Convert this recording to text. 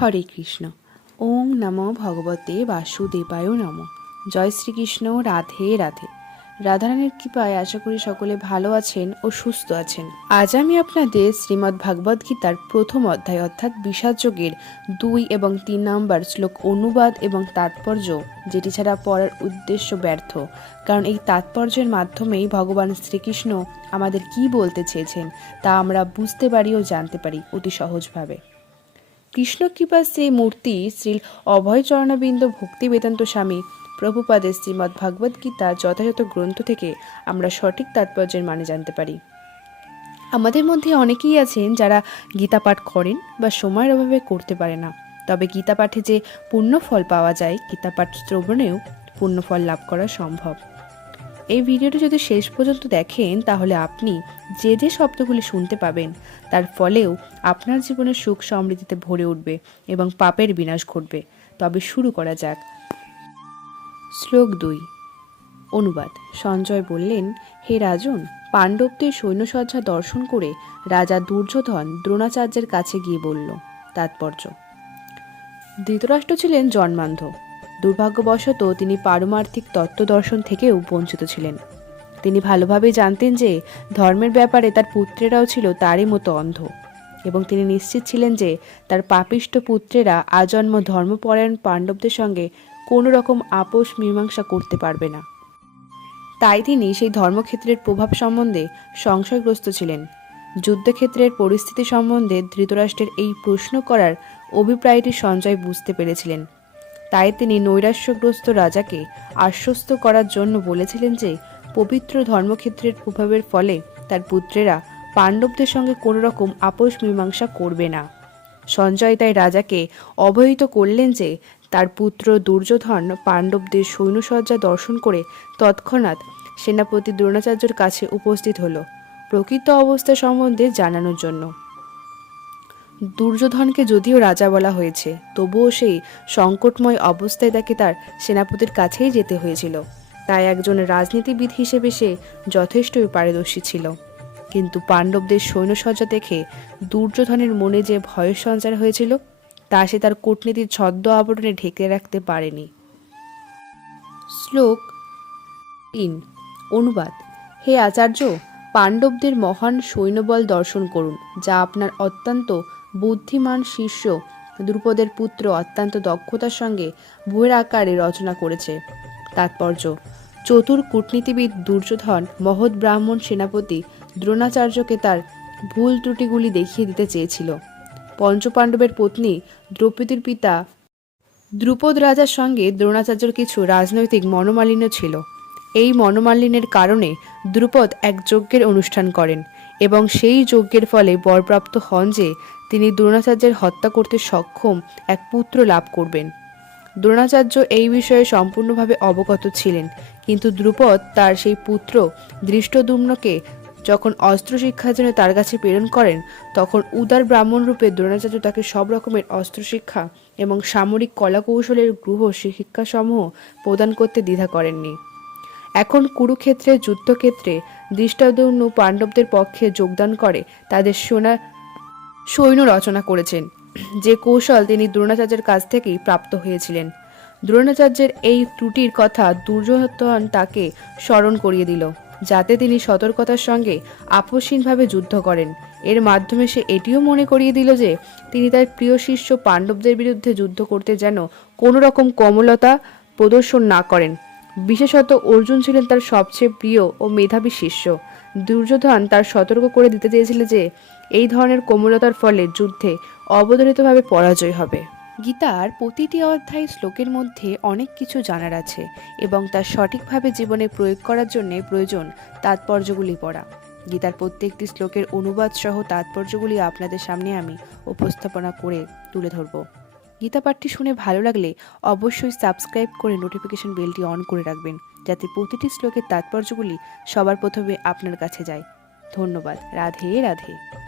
হরে কৃষ্ণ। ওং নম ভগবতে বাসুদেবায় নম। জয় শ্রীকৃষ্ণ, রাধে রাধে। রাধারানীর কৃপায় আশা করি সকলে ভালো আছেন ও সুস্থ আছেন। আজ আমি আপনাদের শ্রীমদ্ ভাগবত গীতার প্রথম অধ্যায় অর্থাৎ বিষাদ যোগের দুই এবং তিন নম্বর শ্লোক অনুবাদ এবং তাৎপর্য, যেটি ছাড়া পড়ার উদ্দেশ্য ব্যর্থ। কারণ এই তাৎপর্যের মাধ্যমেই ভগবান শ্রীকৃষ্ণ আমাদের কি বলতে চেয়েছেন, তা আমরা বুঝতে পারি ও জানতে পারি অতি সহজভাবে। কৃষ্ণ কৃপা সেই মূর্তি শ্রী অভয় চরণবিন্দ ভক্তি বেদান্ত স্বামী প্রভুপাদের শ্রীমদ্ ভাগবত গীতা যথাযথ গ্রন্থ থেকে আমরা সঠিক তাৎপর্যের মানে জানতে পারি। আমাদের মধ্যে অনেকেই আছেন যারা গীতা পাঠ করেন বা সময়ের অভাবে করতে পারে না। তবে গীতা পাঠে যে পূর্ণ ফল পাওয়া যায়, গীতা পাঠ শ্রবণেও পূর্ণ ফল লাভ করা সম্ভব। এই ভিডিওটি যদি শেষ পর্যন্ত দেখেন, তাহলে আপনি যে যে শব্দগুলি শুনতে পাবেন, তার ফলেও আপনার জীবনে সুখ সমৃদ্ধিতে ভরে উঠবে এবং পাপের বিনাশ ঘটবে। তবে শুরু করা যাক। শ্লোক দুই। অনুবাদ। সঞ্জয় বললেন, হে রাজন, পাণ্ডবদের সৈন্যসজ্জা দর্শন করে রাজা দুর্যোধন দ্রোণাচার্যের কাছে গিয়ে বলল, তাৎপর্য। ধৃতরাষ্ট্র ছিলেন জন্মান্ধ। দুর্ভাগ্যবশত তিনি পারমার্থিক তত্ত্ব দর্শন থেকেও বঞ্চিত ছিলেন। তিনি ভালোভাবে জানতেন যে ধর্মের ব্যাপারে তার পুত্রেরাও ছিল তারই মতো অন্ধ এবং তিনি নিশ্চিত ছিলেন যে তার পাপিষ্ট পুত্রেরা আজন্ম ধর্মপরায়ণ পাণ্ডবদের সঙ্গে কোনো রকম আপোষ মীমাংসা করতে পারবে না। তাই তিনি সেই ধর্মক্ষেত্রের প্রভাব সম্বন্ধে সংশয়গ্রস্ত ছিলেন। যুদ্ধক্ষেত্রের পরিস্থিতি সম্বন্ধে ধৃতরাষ্ট্রের এই প্রশ্ন করার অভিপ্রায়টি সঞ্জয় বুঝতে পেরেছিলেন। তাই তিনি নৈরাশ্যগ্রস্ত রাজাকে আশ্বস্ত করার জন্য বলেছিলেন যে, পবিত্র ধর্মক্ষেত্রের প্রভাবের ফলে তার পুত্রেরা পাণ্ডবদের সঙ্গে কোনো রকম আপোষ মীমাংসা করবে না। সঞ্জয় তাই রাজাকে অবহিত করলেন যে, তার পুত্র দুর্যোধন পাণ্ডবদের সৈন্যসজ্জা দর্শন করে তৎক্ষণাৎ সেনাপতি দ্রোণাচার্যর কাছে উপস্থিত হলো, প্রকৃত অবস্থা সম্বন্ধে জানানোর জন্য। দুর্যোধনকে যদিও রাজা বলা হয়েছে, তবুও সেই সংকটময় অবস্থায় তাকে তার সেনাপতির কাছেই যেতে হয়েছিল। তাই একজন রাজনীতিবিদ হিসেবে সে যথেষ্টই পারদর্শী ছিল। কিন্তু পাণ্ডবদের সৈন্যসজ্জা দেখে দুর্যোধনের মনে যে ভয়ের সঞ্চার হয়েছিল, তা সে তার কূটনীতির ছদ্ম আবরণে ঢেকে রাখতে পারেনি। শ্লোক তিন, অনুবাদ। হে আচার্য, পাণ্ডবদের মহান সৈন্যবল দর্শন করুন, যা আপনার অত্যন্ত বুদ্ধিমান শিষ্য দ্রুপদের পুত্র অত্যন্ত দক্ষতার সঙ্গে বইয়ের আকারে রচনা করেছে। তাৎপর্য, চতুর কূটনীতিবিদ দুর্যোধন মহৎ ব্রাহ্মণ সেনাপতি দ্রোণাচার্যকে তার ভুল ত্রুটিগুলি দেখিয়ে দিতে চেয়েছিল। পঞ্চপাণ্ডবের পত্নী দ্রৌপদীর পিতা দ্রুপদ রাজার সঙ্গে দ্রোণাচার্যর কিছু রাজনৈতিক মনোমালিন্য ছিল। এই মনোমালিন্যের কারণে দ্রুপদ এক যজ্ঞের অনুষ্ঠান করেন। এবং সেই যজ্ঞের ফলে বরপ্রাপ্ত হন যে তিনি দ্রোণাচার্যের হত্যা করতে সক্ষম এক পুত্র লাভ করবেন। দ্রোণাচার্য এই বিষয়ে সম্পূর্ণভাবে অবগত ছিলেন, কিন্তু দ্রুপদ তার সেই পুত্র দৃষ্টদুম্নকে যখন অস্ত্র শিক্ষার জন্য তার কাছে প্রেরণ করেন, তখন উদার ব্রাহ্মণ রূপে দ্রোণাচার্য তাকে সব রকমের অস্ত্র শিক্ষা এবং সামরিক কলাকৌশলের গৃহ শিক্ষাসমূহ প্রদান করতে দ্বিধা করেননি। এখন কুরুক্ষেত্রের যুদ্ধক্ষেত্রে দৃষ্টাদন্য পাণ্ডবদের পক্ষে যোগদান করে তাদের সোনা, সৈন্য রচনা করেছেন। যে কৌশল তিনি দ্রোণাচার্যের কাছ থেকেই প্রাপ্ত হয়েছিলেন। দ্রোণাচার্যের এই ত্রুটির কথা দুর্যোধন তাকে স্মরণ করিয়ে দিল, যাতে তিনি সতর্কতার সঙ্গে আপসহীনভাবে যুদ্ধ করেন। এর মাধ্যমে সে এটিও মনে করিয়ে দিল যে, তিনি তার প্রিয় শিষ্য পাণ্ডবদের বিরুদ্ধে যুদ্ধ করতে যেন কোনো রকম কোমলতা প্রদর্শন না করেন। বিশেষত অর্জুন ছিলেন তার সবচেয়ে প্রিয় ও মেধাবী শিষ্য। দুর্যোধন তার সতর্ক করে দিতে চেয়েছিল যে, এই ধরনের কোমলতার ফলে যুদ্ধে অবধারিতভাবে পরাজয় হবে। গীতার প্রতিটি অধ্যায় শ্লোকের মধ্যে অনেক কিছু জানার আছে এবং তা সঠিকভাবে জীবনে প্রয়োগ করার জন্য প্রয়োজন তাৎপর্যগুলি পড়া। গীতার প্রত্যেকটি শ্লোকের অনুবাদ সহ তাৎপর্যগুলি আপনাদের সামনে আমি উপস্থাপনা করে তুলে ধরব। গীতা পাঠটি শুনে ভালো লাগলে অবশ্যই সাবস্ক্রাইব করে নোটিফিকেশন বেলটি অন করে রাখবেন, যাতে প্রতিটি শ্লোকের তাৎপর্যগুলি সবার প্রথমে আপনার কাছে যায়। ধন্যবাদ। রাধে রাধে।